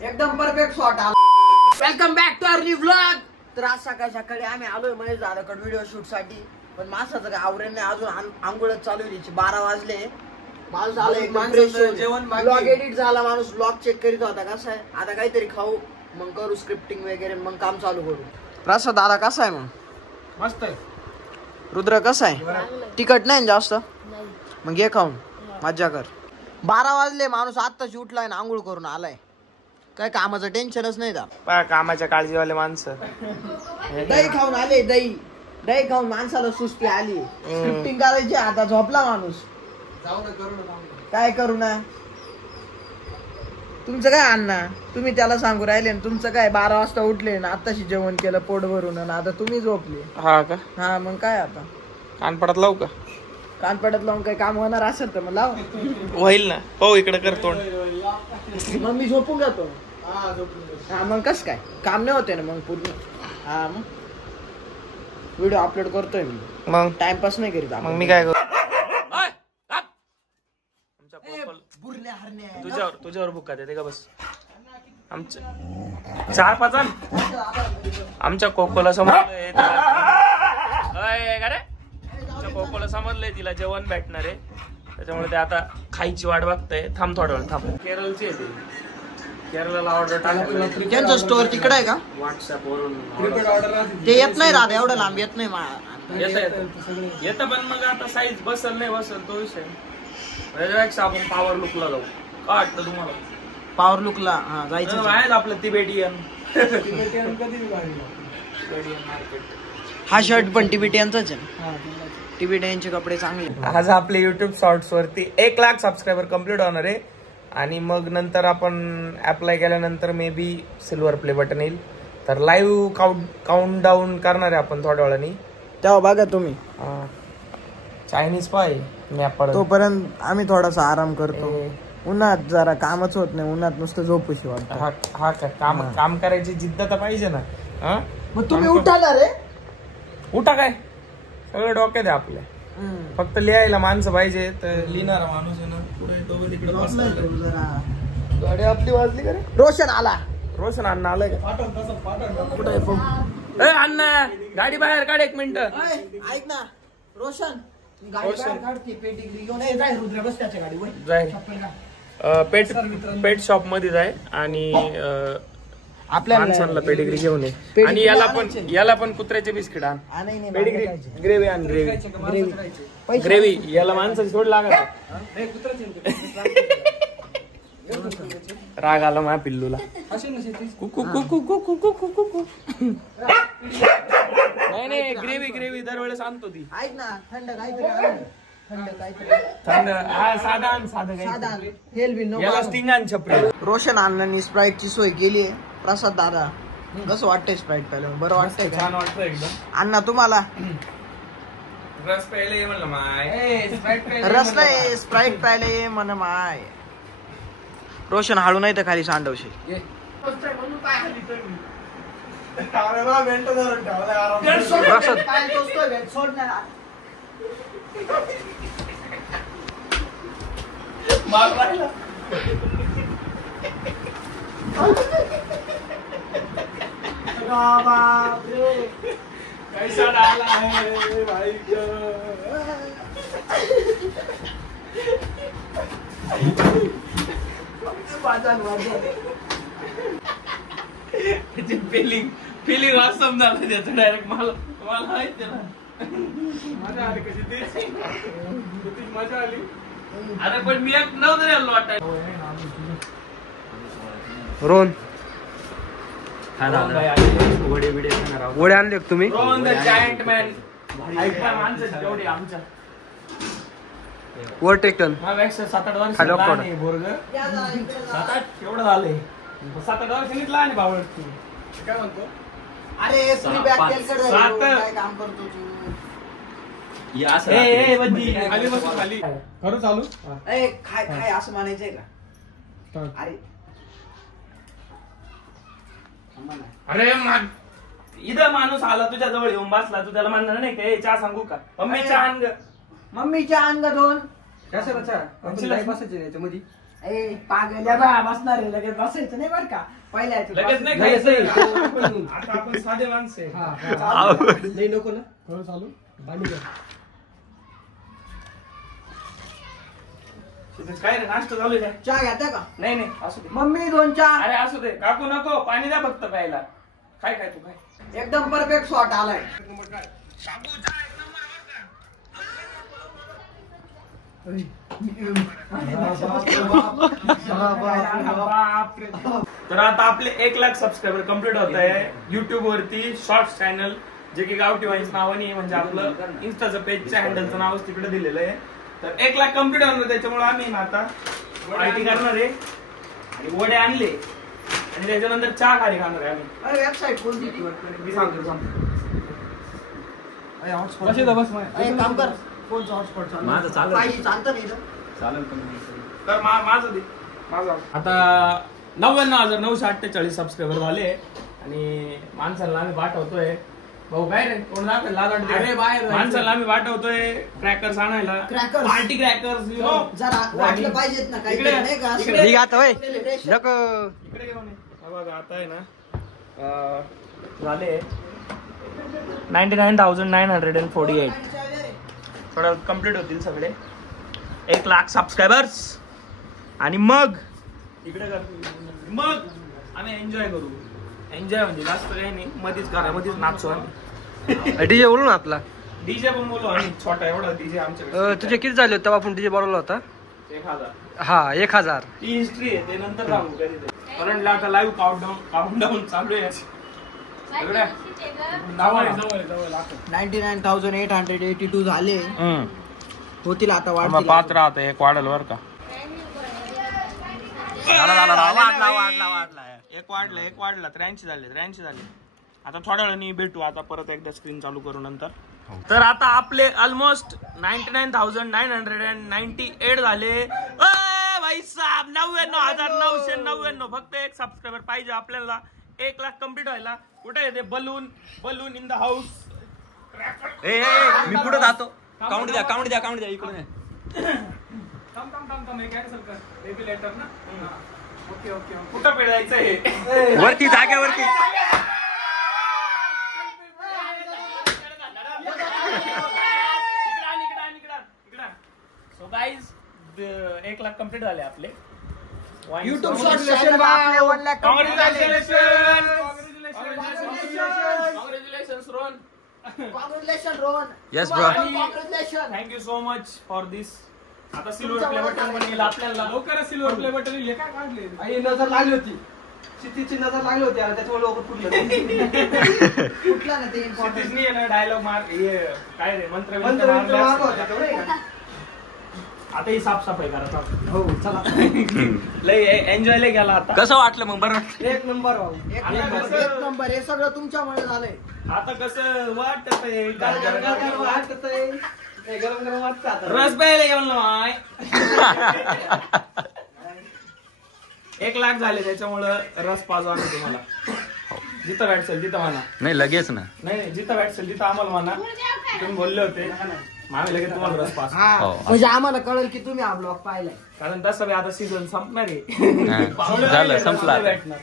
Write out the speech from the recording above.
एकदम perfect shot आला. Welcome back to our new vlog. तर आज सकाळी सकाळी आम्ही आलोय महेश दादाकडे व्हिडिओ शूट साठी. पण माणसाचं काय आवरेल नाही अजून. आंघोळच चालू आहे. 12 वाजले. माणूस आला एकदम फ्रेश जेवण. ब्लॉग एडिट झाला. माणूस ब्लॉग चेक करीत होता. कसं आहे आता काहीतरी खाऊ मग करू स्क्रिप्टिंग वगैरे मग काम चालू करू. प्रसाद दादा कसा आहे मग? मस्त आहे. रुद्र कसा आहे? तिखट नाही जास्त मग ये खाऊन मज्जा कर. 12 वाजले. माणूस आत्ताच उठलाय ना आंघोळ करून आलाय. काय कामाचं टेन्शनच नाही. कामाच्या काळजीवाले माणसं. दही खाऊन आले. दही खाऊन माणसाला सुस्ती आली. स्क्रिप्टिंग करायची आता झोपला माणूस. काय करू ना तुमचं काय अण्णा तुम्ही त्याला सांगू राहिले तुमचं काय 12 वाजता उठले ना आताशी जेवण केलं पोट भरून आणि आता तुम्ही झोपले. हा का? हा मग काय आता कानपडात लावू का? कानपडात लावून काही काम होणार असेल तर मग लाव. होईल ना. पाहू इकडे करतो. मग मी झोपून जातो. हा मग कस काय काम नाही होते ना मग पूर्ण. हा मग व्हिडिओ अपलोड करतोय मी. मग टाइमपास नाही करीत. मग मी काय करू? तुझ्यावर बुका देते का बस. आमच्या 4-5 आमच्या कोकोला समजलंय. आमच्या कोकोला समजलंय तिला जेवण भेटणार आहे त्याच्यामुळे ते आता खायची वाट बघताय. थांब थोडा वेळ थांब. केरळची आहे केरळला ऑर्डर टाकलं. त्यांचं स्टोअर तिकडे आहे का? व्हॉट्सअप वरून ते येत नाही राहत एवढं लांब येत नाही. येत पण मग आता साईज बसल नाही बसल तो विषय. त्याच्यापेक्षा आपण पॉवर लुकला जाऊ. काय वाटतं तुम्हाला? पॉवर लुकला जायचं आहे आपलं तिबेटियन. हा शर्ट पण टिबेटियनचाच आहे. टिबेटियनचे कपडे चांगले. आज आपले युट्यूब शॉर्ट्स वरती 1 लाख सबस्क्रायबर कम्प्लीट होणार आहे आणि मग नंतर आपण अप्लाय केल्यानंतर may be silver play button येईल. तर लाईव्ह काउंट डाऊन करणार आहे आपण थोड्या वेळाने. तेव्हा बघा तुम्ही. चायनीज पाय तोपर्यंत आम्ही थोडासा आराम करतो. उन्हात जरा कामच होत नाही. उन्हात नुसतं झोपूशी वाटतं. हा का? काम करायची जिद्द तर पाहिजे ना. मग तुम्ही उठा ना रे. उठा काय सगळं डोक्यात आहे आपल्या. फक्त लिहायला माणसं पाहिजे. तर लिहिणारा माणूस आहे ना पुढे तिकडे. गाडी आपली वाजली का रे? रोशन आला. रोशन अण्णा आलाय का? कुठे अण्णा गाडी बाहेर काढ 1 मिनिट. ऐक ना रोशन पेट शॉप मध्ये जाय आणि आपल्या माणसांना पेडिग्री घेऊन ये. आणि याला पण कुत्र्याचे बिस्किट आण. पेडिग्री ग्रेव्ही आण. ग्रेव्ही याला माणसाची सोड लागत. राग आला माझ्या पिल्लूला. नाही ग्रेव्ही दरवेळेस आणतो ती. ऐक ना थंड रोशन अण्णांनी स्प्राईट ची सोय केली आहे. प्रसाद दादा कसं वाटतंय स्प्राईट प्यायला? बरं वाटतंय? छान वाटतं एकदम. अण्णा तुम्हाला? रस प्यायला म्हणलं माय. रस नाही स्प्राईट प्यायला ये म्हण माय. रोशन हाळू नाही तर खाली सांडवशी. कैसा डाला है भाई फिलिंग असं झालं त्याचं डायरेक्ट. मला माहिती ना मजा आली कशी ती मजा आली. अरे पण मी एक नव्हतं आलो वाटाय. रोहन वडे आणले तुम्ही? Rohan the giant man. ऐका माणसं जेवढी आमच्या वर टेकन 7-8 वर्ष लहान आहे बोरग. 7-8 एवढं झालंय. 7-8 वर्षांनीच लहान आहे बावळ. काय म्हणतो? अरे तुम्ही काय काम करतो तू? खाली बसून खाली खरं चालू. खाय असं म्हणायचंय का? अरे इथं माणूस आला तुझ्या जवळ येऊन बसला तू त्याला म्हणणार नाही का चहा सांगू का? मम्मी चहा आण ग. मम्मी चहा आण ग 2. ए पागल्या बा बसणार आहे लगेच बसायचं नाही बरं का पहिल्या लगेच नाही खायचं. आता आपण साधे माणसं आहे. नको ना थोडं चालू पाणी काय रे नाश्ता चालू आहे चहा घेता का नाही नाही असू दे. मम्मी 2 चहा अरे असू दे काकू नको पाणी द्या फक्त प्यायला. काय काय तू काय एकदम परफेक्ट शॉट आलाय तर आता आपले 1 लाख सबस्क्रायबर कम्प्लीट होत आहे युट्यूब वरती शॉर्ट्स चॅनल जे की गावठी वाईन्स नावाने म्हणजे आपलं इन्स्टाचं पेजच्या हँडलचं नावच तिकडे दिलेलं आहे. तर 1 लाख कम्प्लीट होणार त्याच्यामुळे आम्ही आता पार्टी करणार आहे आणि वडे आणले आणि त्याच्यानंतर चहा खाली खाणार आहे आम्ही. वेबसाईट कोणती मी सांगतो काम कर कोणचं हॉटस्पॉट माझं चालू चालतं नाही चालेल तर माझं दे माझं आता 99,948 सबस्क्रायबर झाले आणि माणसाला आम्ही पाठवतोय भाऊ काय रे कोण दाखवेल लाज वाटते. अरे बाहेर माणसाला आम्ही पाठवतोय क्रॅकर्स आणायला Crackers. पार्टी क्रॅकर्स जरा वाटलं पाहिजेत ना काही इकडे, नाही का इकडे. ठीक आहे होय Celebration. नको इकडे घेऊन ये. हा बघा आता आहे ना झाले 99,948 थोडं कम्प्लीट होतील सगळे 1 लाख सबस्क्रायबर्स आणि मग इकडे कर मग आम्ही एन्जॉय करू. एन्जॉय म्हणजे जास्त काही नाही मध्येच घरामध्येच नाचू आम्ही. डीजे बोलू ना आपला डीजे पण बोलू आणि छोटा एवढा डीजे आमच्याकडे तुझे किती झाले होते तेव्हा आपण डीजे बोलवला होता 1,000 हा 1000 ती हिस्ट्री आहे ते नंतर सांगू कधी करंटला आता लाईव्ह काउंटडाऊन चालू आहे सगळ्या नाव आहे 99,882 झाले होतील आता वाढतील 5 राहत एक वाढल बर का एक वाढला 83 झाले आता थोड्या वेळाने भेटू आता परत एकदा स्क्रीन चालू करू नंतर. तर आता आपले ऑलमोस्ट 99,998 झाले. भाई साहेब 99,999 फक्त एक सबस्क्रायबर पाहिजे आपल्याला 1 लाख कम्प्लीट व्हायला. कुठे आहे ते बलून इन द हाऊस. मी पुढे जातो काउंट द्या इकडून कुठं पेडायचं हे वरती जाग्यावरती सो गाईज 1 लाख कम्प्लीट झाले आपले YouTube शॉर्ट चॅनल आपले 1 लाख congratulations Rohan. Congratulation Rohan. Yes, bro. Congratulation. Thank you so much for this. आता सिल्वर प्ले बटन पण गेलं आपल्याला लवकरच सिल्वर प्ले बटन येईल. काय काढले आई नजर लागली होती क्षितिजची नजर लागली होती आणि त्याच्यामुळे लोक फुटले कुठला ना ते क्षितिज नाही ना डायलॉग मार हे काय रे मंत्र आता ही साफसफाई करा. हो चला लय एन्जॉय लय गेला आता. कसं वाटलं मग बरं एक नंबर हे सगळं तुमच्यामुळे झालंय. आता कसं वाटत गरम वाटत रस प्यायला घेऊन माय 1 लाख झाले त्याच्यामुळं रस पाजू आम्ही तुम्हाला जिथं भेटसेल तिथं म्हणा. नाही लगेच ना नाही जिथं भेटसेल तिथं आम्हाला म्हणा. तुम्ही बोलले होते आम्ही लगेच तुम्हाला रस पास. म्हणजे आम्हाला कळेल की तुम्ही हा ब्लॉग पाहिलाय कारण तसं आता सीझन संपणार आहे झालं संपला भेटणार